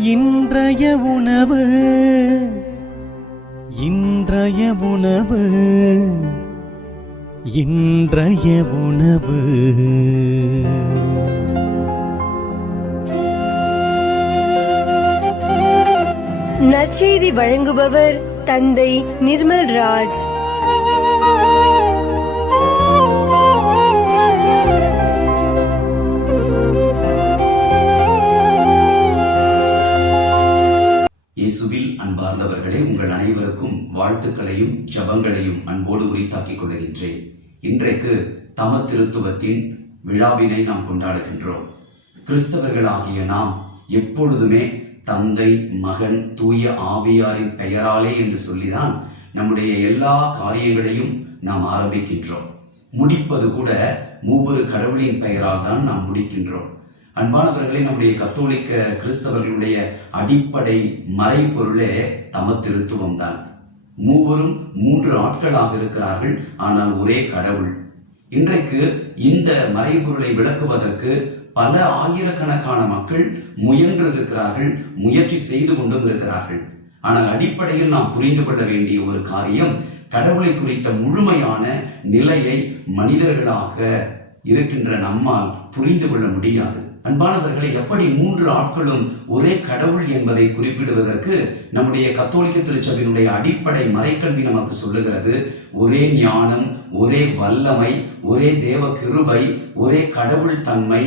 இன்றைய உணவு இன்றைய உணவு இன்றைய உணவு. நற்செய்தி வழங்குபவர் தந்தை நிர்மல் ராஜ். இயேசுவில் அன்பார்ந்தவர்களே, உங்கள் அனைவருக்கும் வாழ்த்துக்களையும் ஜபங்களையும் அன்போடு உரித்தாக்கிக் கொள்கின்றேன். இன்றைக்கு தம திருத்துவத்தின் விழாவினை நாம் கொண்டாடுகின்றோம். கிறிஸ்தவர்களாகிய நாம் எப்பொழுதுமே தந்தை, மகன், தூய ஆவியாரின் பெயராலே என்று சொல்லிதான் நம்முடைய எல்லா காரியங்களையும் நாம் ஆரம்பிக்கின்றோம். முடிப்பது கூட மூவொரு கடவுளின் பெயரால் தான் நாம் முடிக்கின்றோம். அன்பானவர்களே, நம்முடைய கத்தோலிக்க கிறிஸ்தவர்களுடைய அடிப்படை மறைபொருளே தம திருத்துவம் தான். மூவரும் 3 ஆட்களாக இருக்கிறார்கள், ஆனால் ஒரே கடவுள். இன்றைக்கு இந்த மறைபொருளை விளக்குவதற்கு பல ஆயிரக்கணக்கான மக்கள் முயன்றிருக்கிறார்கள், முயற்சி செய்து கொண்டும் இருக்கிறார்கள். ஆனால் அடிப்படையில் நாம் புரிந்து கொள்ள வேண்டிய ஒரு காரியம், கடவுளை குறித்த முழுமையான நிலையை மனிதர்களாக இருக்கின்ற நம்மால் புரிந்து கொள்ள முடியாது. அன்பானவர்களை, எப்படி 3 ஆட்களும் ஒரே கடவுள் என்பதை குறிப்பிடுவதற்கு நம்முடைய கத்தோலிக்க திருச்சபையினுடைய அடிப்படை மறைக்கல்வி நமக்கு சொல்லுகிறது. ஒரே ஞானம், ஒரே வல்லமை, ஒரே தேவ கிருபை, ஒரே கடவுள் தன்மை,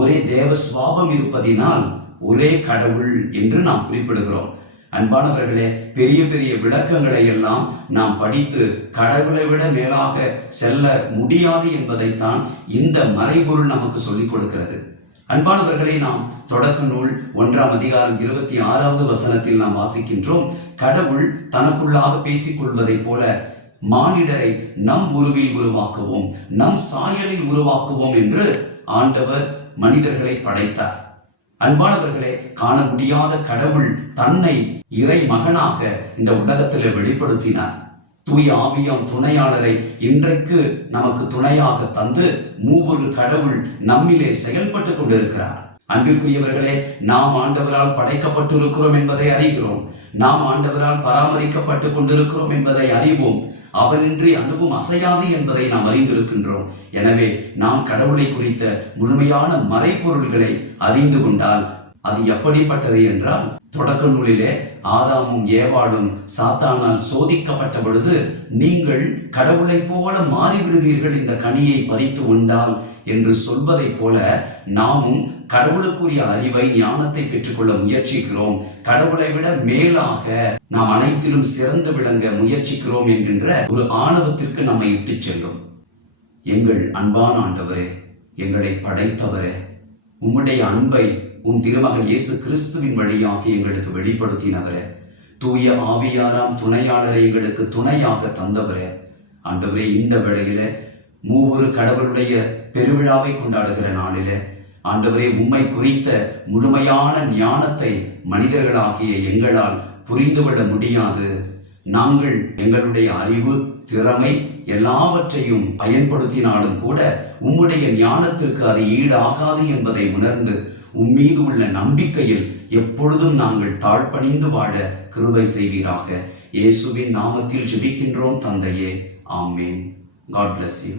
ஒரே தேவ சுவாபம் இருப்பதினால் ஒரே கடவுள் என்று நாம் குறிப்பிடுகிறோம். அன்பானவர்களே, பெரிய பெரிய விளக்கங்களை எல்லாம் நாம் படித்து கடவுளை விட மேலாக செல்ல முடியாது என்பதைத்தான் இந்த மறைபொருள் நமக்கு சொல்லிக் கொடுக்கிறது. அன்பானவர்களை, நாம் தொடக்க நூல் 1ஆம் அதிகாரம் 26வது வசனத்தில் நாம் வாசிக்கின்றோம். கடவுள் தனக்குள்ளாக பேசிக் கொள்வதை போல மானிடரை நம் உருவில் உருவாக்குவோம், நம் சாயலில் உருவாக்குவோம் என்று ஆண்டவர் மனிதர்களை படைத்தார். அன்பானவர்களே, காண முடியாத கடவுள் தன்னை இறை மகனாக இந்த உலகத்தில் வெளிப்படுத்தினார். தூய ஆவியாம் துணையாளரை இன்றைக்கு நமக்கு துணையாக தந்து மூவொரு கடவுள் நம்மிலே செயல்பட்டு கொண்டிருக்கிறார். அன்பிற்குரியவர்களே, நாம் ஆண்டவரால் படைக்கப்பட்டிருக்கிறோம் என்பதை அறிகிறோம். நாம் ஆண்டவரால் பராமரிக்கப்பட்டு கொண்டிருக்கிறோம் என்பதை அறிவோம். அவனின்றி அணுவும் அசையாது என்பதை நாம் அறிந்திருக்கின்றோம். எனவே நாம் கடவுளை குறித்த முழுமையான மறைபொருள்களை அறிந்து கொண்டால் அது எப்படிப்பட்டது என்றால், தொடக்க நூலிலே ஆதாமும் ஏவாளும் சாத்தானால் சோதிக்கப்பட்ட பொழுது, நீங்கள் கடவுளை போல மாறிவிடுவீர்கள் இந்த கனியை பறித்து உண்டால் என்று சொல்வதை போல நாமும் கடவுளுக்குரிய அறிவை, ஞானத்தை பெற்றுக்கொள்ள முயற்சிக்கிறோம். கடவுளை விட மேலாக நாம் அனைத்திலும் சிறந்து விளங்க முயற்சிக்கிறோம் என்கின்ற ஒரு ஆணவத்திற்கு நம்மை இட்டு செல்லும். எங்கள் அன்பான ஆண்டவரே, எங்களை படைத்தவரே, உம்முடைய அன்பை உன் திருமகன் இயேசு கிறிஸ்துவின் வழியாக எங்களுக்கு வெளிப்படுத்தினவரே, தூய ஆவியாராம் துணையாளரை எங்களுக்கு துணையாக தந்தவரே, ஆண்டவரே, இந்த வேளையில மூவொரு கடவுளுடைய பெருவிழாவை கொண்டாடுகிற நாளிலே ஆண்டவரே, உம்மை குறித்த முழுமையான ஞானத்தை மனிதர்களாகிய எங்களால் புரிந்து கொள்ள முடியாது. நாங்கள் எங்களுடைய அறிவு, திறமை எல்லாவற்றையும் பயன்படுத்தினாலும் கூட உம்முடைய ஞானத்திற்கு அது ஈடாகாது என்பதை உணர்ந்து உம்மீது உள்ள நம்பிக்கையில் எப்பொழுதும் நாங்கள் தாழ்பணிந்து வாழ கிருபை செய்வீராக. இயேசுவின் நாமத்தில் ஜெபிக்கின்றோம் தந்தையே, ஆமேன். God bless you.